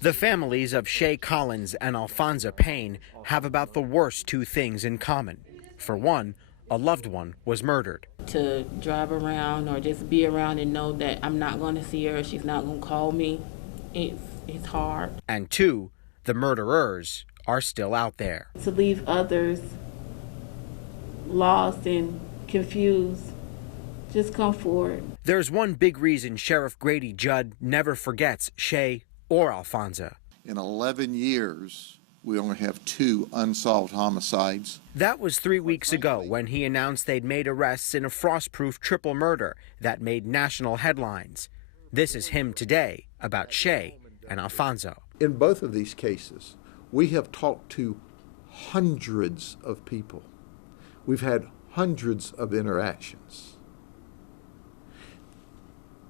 The families of Shay Collins and Alphonsa Payne have about the worst two things in common. For one, a loved one was murdered. To drive around or just be around and know that I'm not going to see her, she's not going to call me, it's hard. And two, the murderers are still out there. To leave others lost and confused, just come forward. There's one big reason Sheriff Grady Judd never forgets Shay or Alphonsa. In 11 years, we only have 2 unsolved homicides. That was 3 weeks ago when he announced they'd made arrests in a frost-proof triple murder that made national headlines. This is him today about Shay and Alphonsa. In both of these cases, we have talked to hundreds of people. We've had hundreds of interactions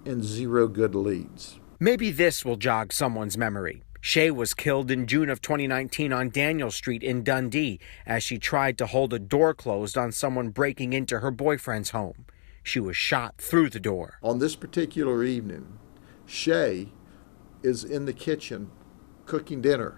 and 0 good leads. Maybe this will jog someone's memory. Shay was killed in June of 2019 on Daniel Street in Dundee as she tried to hold a door closed on someone breaking into her boyfriend's home. She was shot through the door. On this particular evening, Shay is in the kitchen cooking dinner.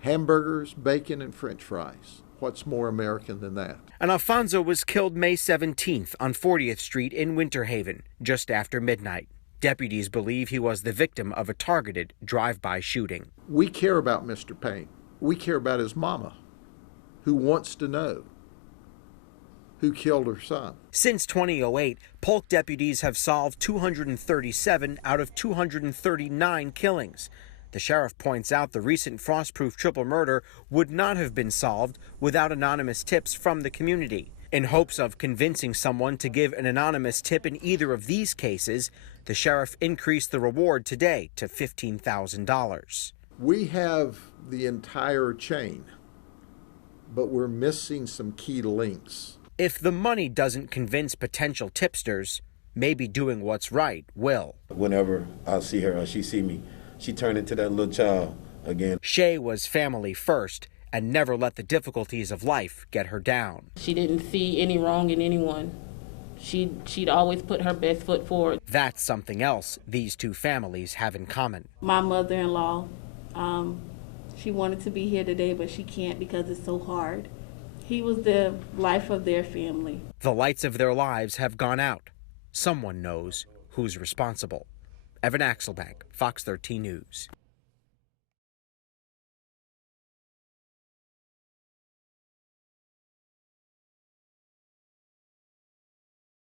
Hamburgers, bacon, and French fries. What's more American than that? And Alphonsa was killed May 17th on 40th Street in Winter Haven, just after midnight. Deputies believe he was the victim of a targeted drive-by shooting. We care about Mr. Payne. We care about his mama, who wants to know who killed her son. Since 2008, Polk deputies have solved 237 out of 239 killings. The sheriff points out the recent frost-proof triple murder would not have been solved without anonymous tips from the community. In hopes of convincing someone to give an anonymous tip in either of these cases, the sheriff increased the reward today to $15,000. We have the entire chain, but we're missing some key links. If the money doesn't convince potential tipsters, maybe doing what's right will. Whenever I see her or she see me, she turned into that little child again. Shay was family first and never let the difficulties of life get her down. She didn't see any wrong in anyone. She'd always put her best foot forward. That's something else these two families have in common. My mother-in-law, she wanted to be here today, but she can't because it's so hard. He was the life of their family. The lights of their lives have gone out. Someone knows who's responsible. Evan Axelbank, Fox 13 News.